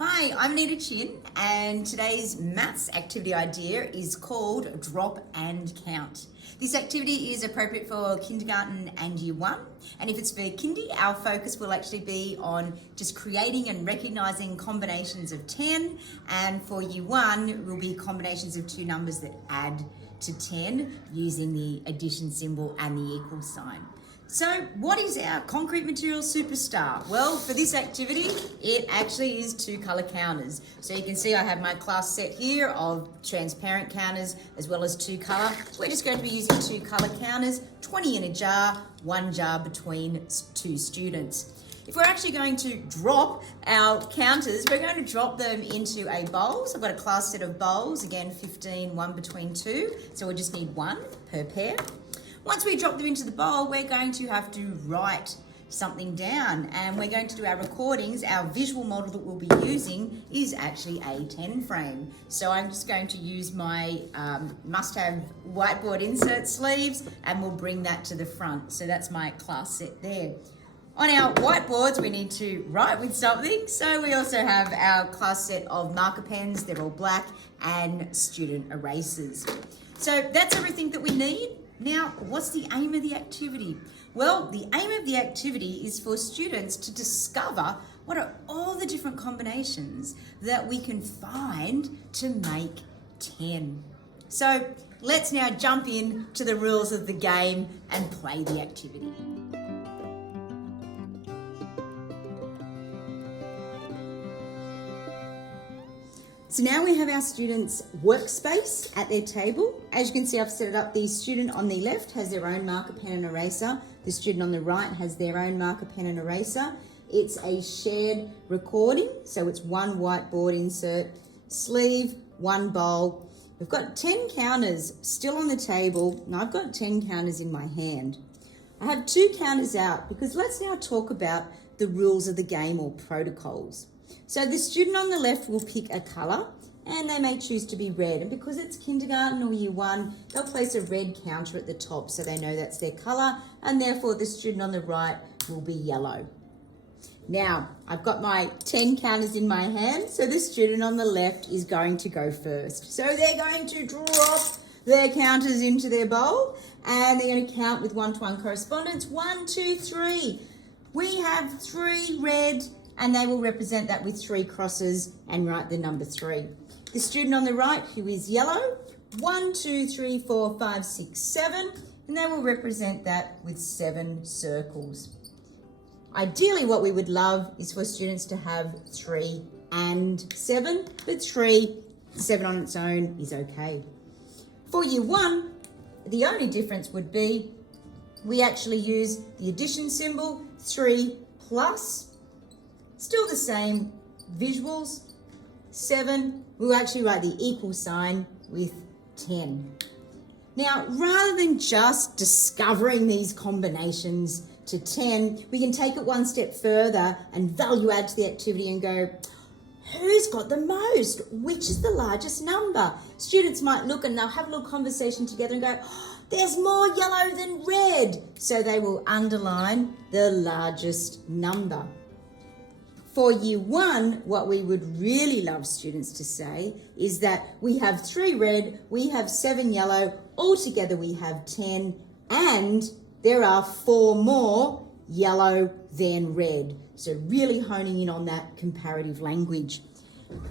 Hi, I'm Anita Chin, and today's maths activity idea is called Drop and Count. This activity is appropriate for kindergarten and year one, and if it's for kindy, our focus will actually be on just creating and recognising combinations of 10, and for year one will be combinations of two numbers that add to 10 using the addition symbol and the equal sign. So what is our concrete material superstar? Well, for this activity, it actually is two colour counters. So you can see I have my class set here of transparent counters as well as two colour. We're just going to be using two colour counters, 20 in a jar, one jar between two students. If we're actually going to drop our counters, we're going to drop them into a bowl. So I've got a class set of bowls, again 15, one between two. So we just need one per pair. Once we drop them into the bowl, we're going to have to write something down, and we're going to do our recordings. Our visual model that we'll be using is actually a 10 frame. So I'm just going to use my must-have whiteboard insert sleeves, and we'll bring that to the front. So that's my class set there. On our whiteboards, we need to write with something. So we also have our class set of marker pens. They're all black, and student erasers. So that's everything that we need. Now, what's the aim of the activity? Well, the aim of the activity is for students to discover what are all the different combinations that we can find to make 10. So let's now jump in to the rules of the game and play the activity. So now we have our students' workspace at their table. As you can see, I've set it up. The student on the left has their own marker pen and eraser. The student on the right has their own marker pen and eraser. It's a shared recording, so it's one whiteboard insert, sleeve, one bowl. We've got 10 counters still on the table, and I've got 10 counters in my hand. I have two counters out because let's now talk about the rules of the game or protocols. So the student on the left will pick a colour, and they may choose to be red. And because it's kindergarten or year one, they'll place a red counter at the top so they know that's their colour, and therefore the student on the right will be yellow. Now, I've got my 10 counters in my hand, so the student on the left is going to go first. So they're going to drop their counters into their bowl, and they're going to count with one-to-one correspondence. 1, 2, 3. We have 3 red, and they will represent that with 3 crosses and write the number 3. The student on the right, who is yellow, 1, 2, 3, 4, 5, 6, 7, and they will represent that with 7 circles. Ideally, what we would love is for students to have 3 and 7, but 7 on its own is okay. For year one, the only difference would be we actually use the addition symbol, 3 plus. Still the same visuals, 7, we'll actually write the equal sign with 10. Now, rather than just discovering these combinations to 10, we can take it one step further and value add to the activity and go, who's got the most? Which is the largest number? Students might look and they'll have a little conversation together and go, oh, there's more yellow than red. So they will underline the largest number. For year one, what we would really love students to say is that we have 3 red, we have 7 yellow, altogether we have 10, and there are 4 more yellow than red. So really honing in on that comparative language.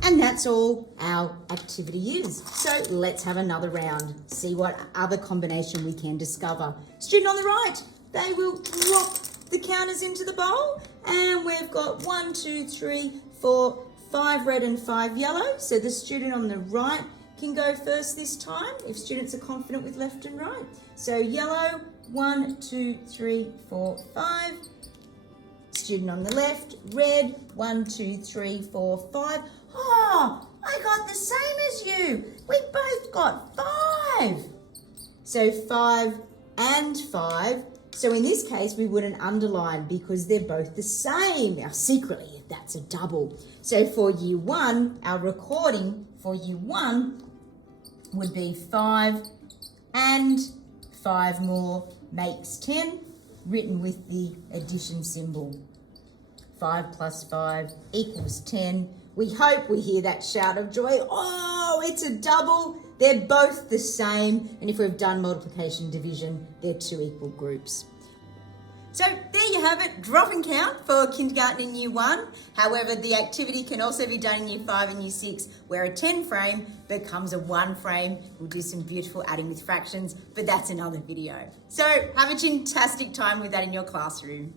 And that's all our activity is. So let's have another round, see what other combination we can discover. Student on the right, they will drop the counters into the bowl, and we've got 1, 2, 3, 4, 5 red and 5 yellow. So the student on the right can go first this time if students are confident with left and right. So yellow, 1, 2, 3, 4, 5. Student on the left, red, 1, 2, 3, 4, 5. Oh, I got the same as you. We both got 5. So 5 and 5. So in this case, we wouldn't underline because they're both the same. Now, secretly, that's a double. So for year one, our recording for year one would be 5 and 5 more makes 10, written with the addition symbol. 5 plus 5 equals 10. We hope we hear that shout of joy. Oh, it's a double. They're both the same. And if we've done multiplication division, they're two equal groups. So there you have it, drop and count for kindergarten in year 1. However, the activity can also be done in year 5 and year 6, where a 10 frame becomes a 1 frame. We'll do some beautiful adding with fractions, but that's another video. So have a fantastic time with that in your classroom.